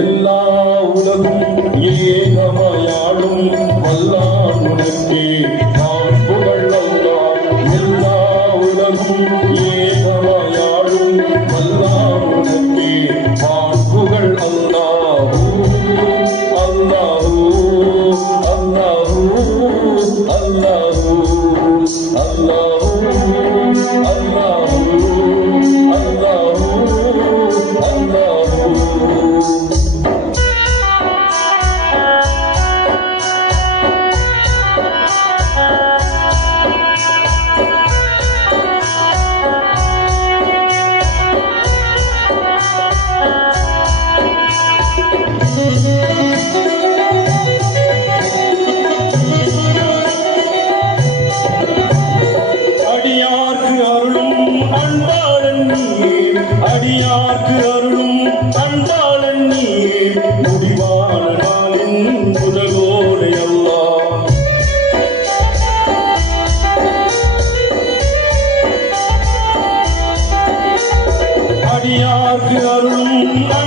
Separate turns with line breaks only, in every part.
எல்லா உலகம் ஏகமயாடும் வல்லாமுடனே நான் புகழ்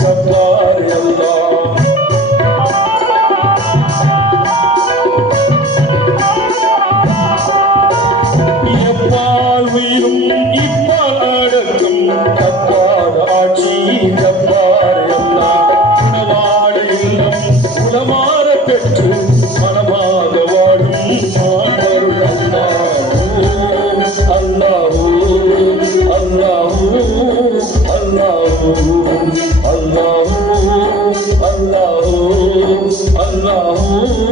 Jesus. Yeah. Um, uh -huh. uh -huh.